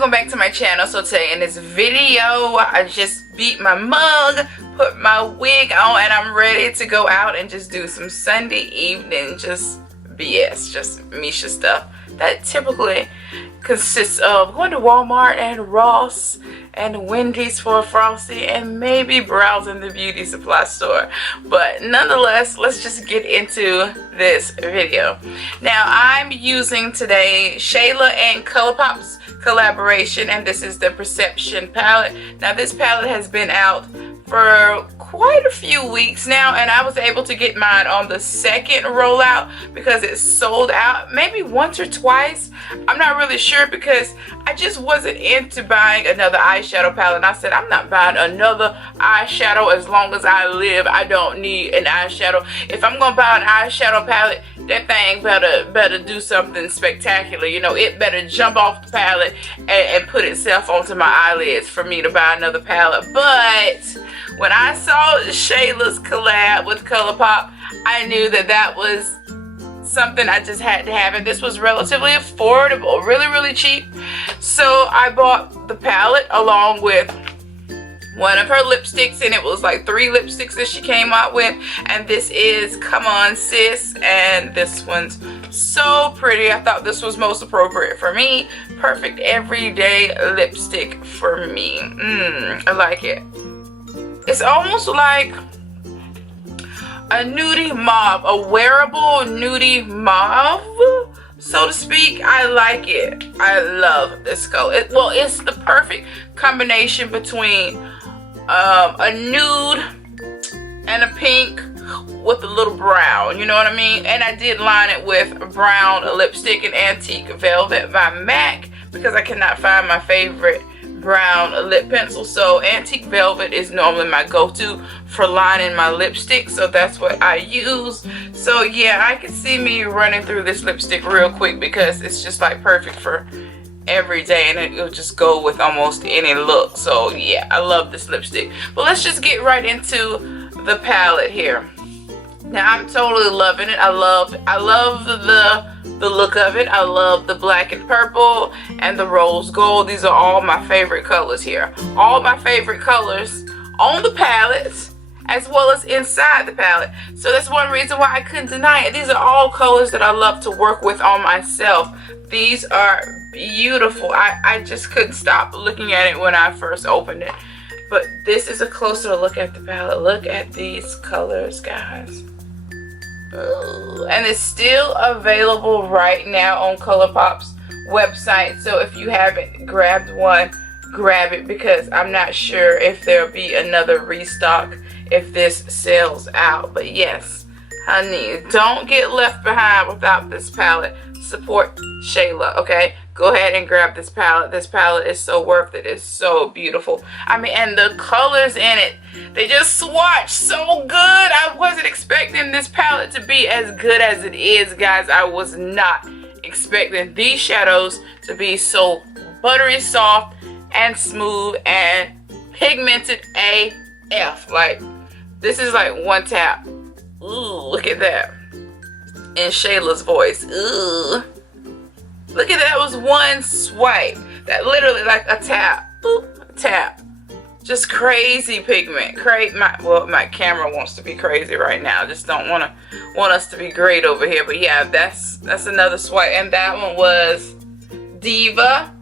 welcome back to my channel. So today in this video, I just beat my mug, put my wig on, and I'm ready to go out and just do some Sunday evening just BS, just Misha stuff that typically consists of going to Walmart and Ross and Wendy's for a Frosty and maybe browsing the beauty supply store. But nonetheless, let's just get into this video. Now I'm using today Shayla and ColourPop's collaboration, and this is the Perception palette. Now this palette has been out for quite a few weeks now, and I was able to get mine on the second rollout because it sold out maybe once or twice. I'm not really sure because I just wasn't into buying another eyeshadow palette, and I said I'm not buying another eyeshadow as long as I live. I don't need an eyeshadow. If I'm gonna buy an eyeshadow palette, that thing better do something spectacular. You know, it better jump off the palette and put itself onto my eyelids for me to buy another palette. But when I saw Shayla's collab with ColourPop, I knew that that was something I just had to have, and this was relatively affordable, really cheap. So I bought the palette along with one of her lipsticks, and it was like 3 lipsticks that she came out with, and this is C'mon Sis, and this one's so pretty. I thought this was most appropriate for me. Perfect everyday lipstick for me. I like it. It's almost like a nudie mauve, a wearable nudie mauve, so to speak. I like it. I love this color. It's the perfect combination between a nude and a pink with a little brown, you know what I mean? And I did line it with brown lipstick and Antique Velvet by MAC because I cannot find my favorite brown lip pencil. So Antique Velvet is normally my go-to for lining my lipstick, so that's what I use. So yeah, I can see me running through this lipstick real quick because it's just like perfect for every day, and it'll just go with almost any look. So yeah, I love this lipstick. But let's just get right into the palette here. Now I'm totally loving it. I love the look of it. I love the black and purple and the rose gold. These are all my favorite colors here. All my favorite colors on the palette as well as inside the palette. So that's one reason why I couldn't deny it. These are all colors that I love to work with on myself. These are beautiful. I just couldn't stop looking at it when I first opened it. But this is a closer look at the palette. Look at these colors, guys. Ooh. And it's still available right now on ColourPop's website. So if you haven't grabbed one, grab it, because I'm not sure if there'll be another restock if this sells out. But yes, honey, don't get left behind without this palette. Support Shayla, okay? Go ahead and grab this palette. This palette is so worth it. It's so beautiful. I mean, and the colors in it, they just swatch so good. I wasn't expecting this palette to be as good as it is, guys. I was not expecting these shadows to be so buttery soft and smooth and pigmented AF. Like, this is like one tap. Ooh, look at that. In Shayla's voice. Ooh. Look at that. Was one swipe. That literally like a tap. Boop, tap. Just crazy pigment. My camera wants to be crazy right now. Just don't want us to be great over here. But yeah, that's another swipe. And that one was Diva.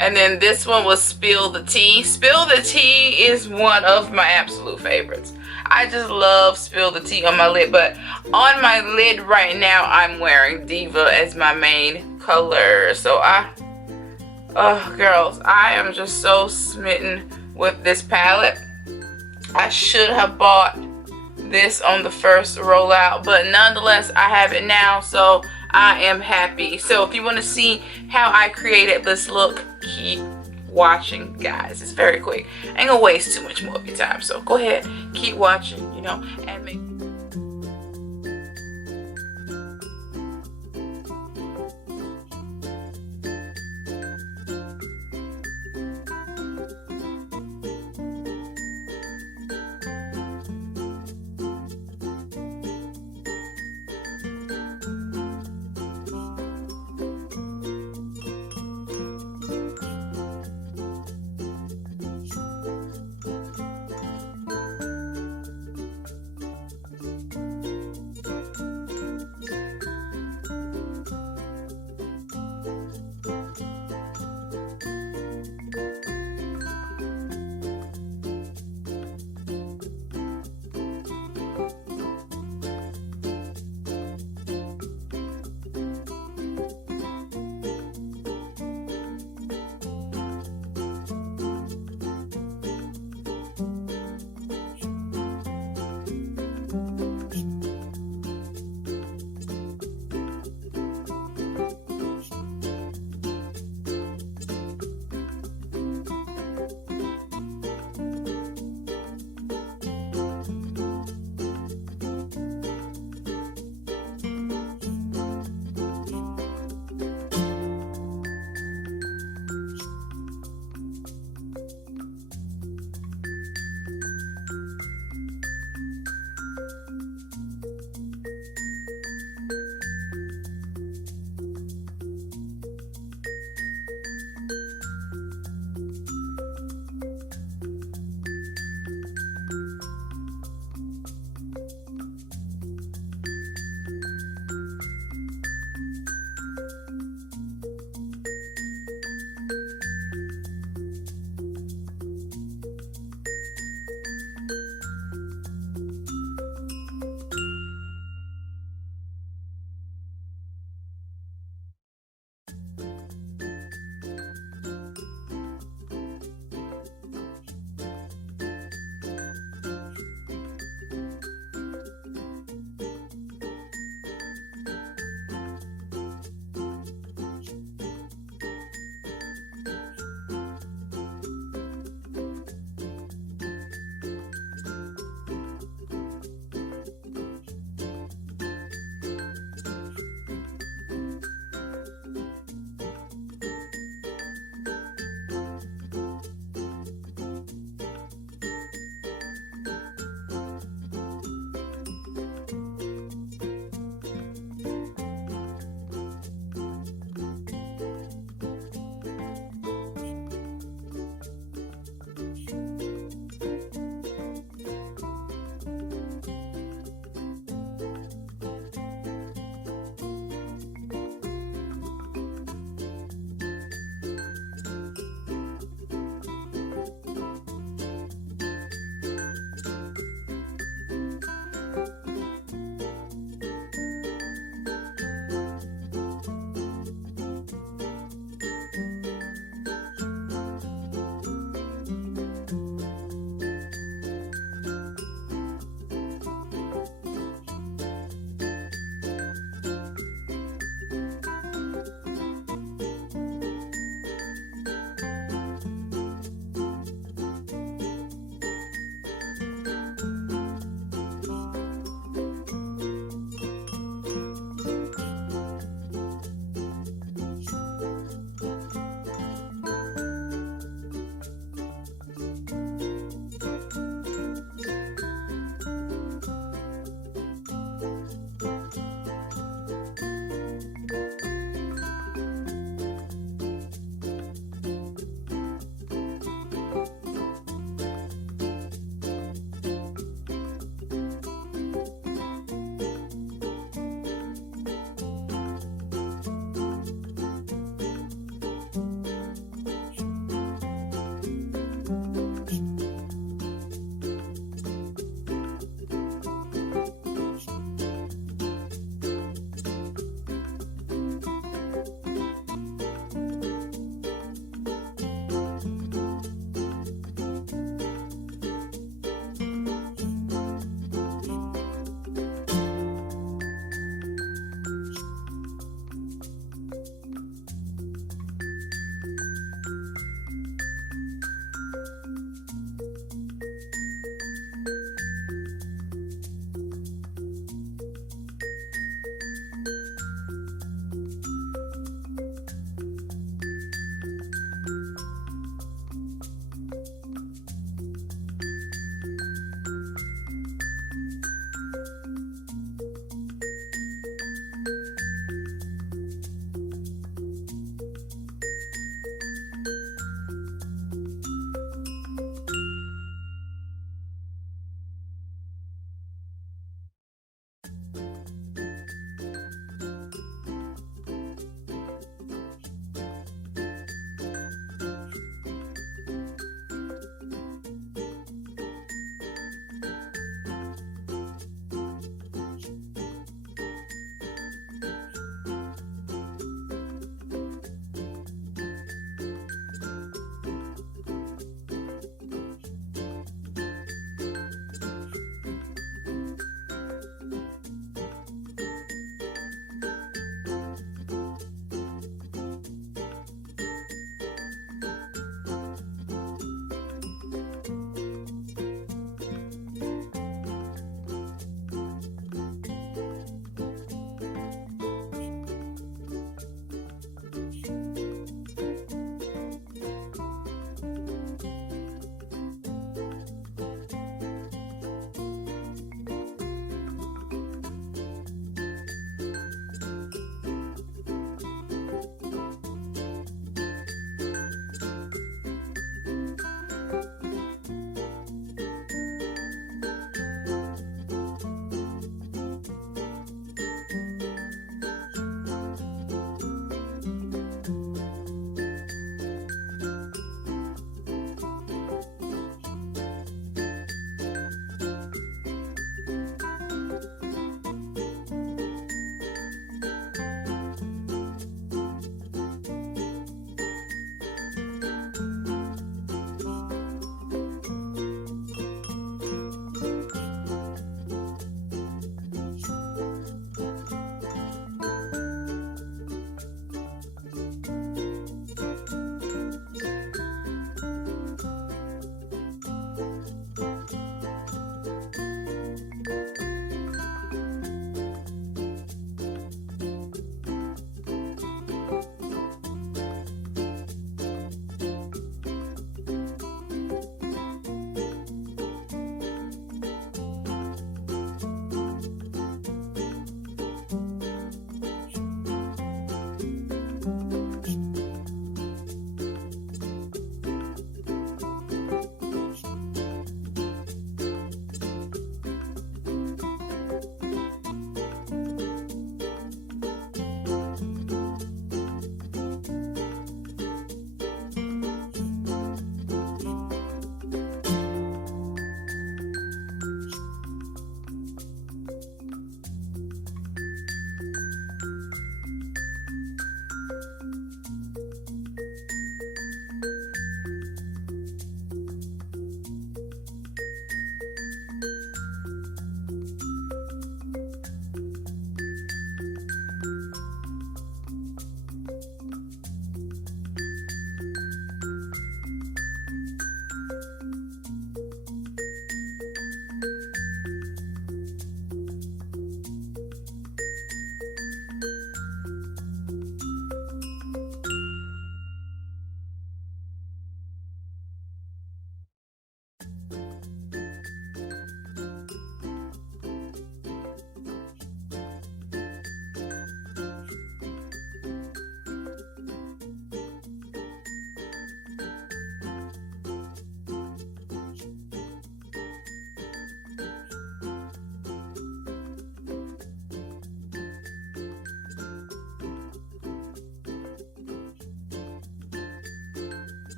And then this one was Spill the Tea. Spill the Tea is one of my absolute favorites. I just love Spill the Tea on my lid, but on my lid right now, I'm wearing Diva as my main color. So oh girls, I am just so smitten with this palette. I should have bought this on the first rollout, but nonetheless, I have it now, so I am happy. So if you want to see how I created this look, keep watching, guys. It's very quick. I ain't gonna waste too much more of your time, so go ahead, keep watching, you know, and make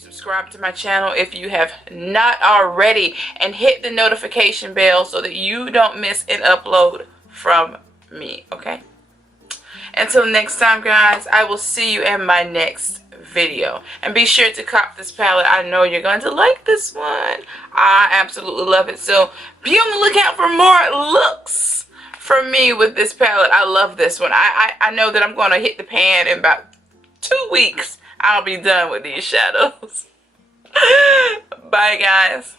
subscribe to my channel if you have not already, and hit the notification bell so that you don't miss an upload from me, okay? Until next time, guys, I will see you in my next video. And be sure to cop this palette. I know you're going to like this one. I absolutely love it. So be on the lookout for more looks from me with this palette. I love this one. I know that I'm going to hit the pan in about 2 weeks. I'll be done with these shadows. Bye, guys.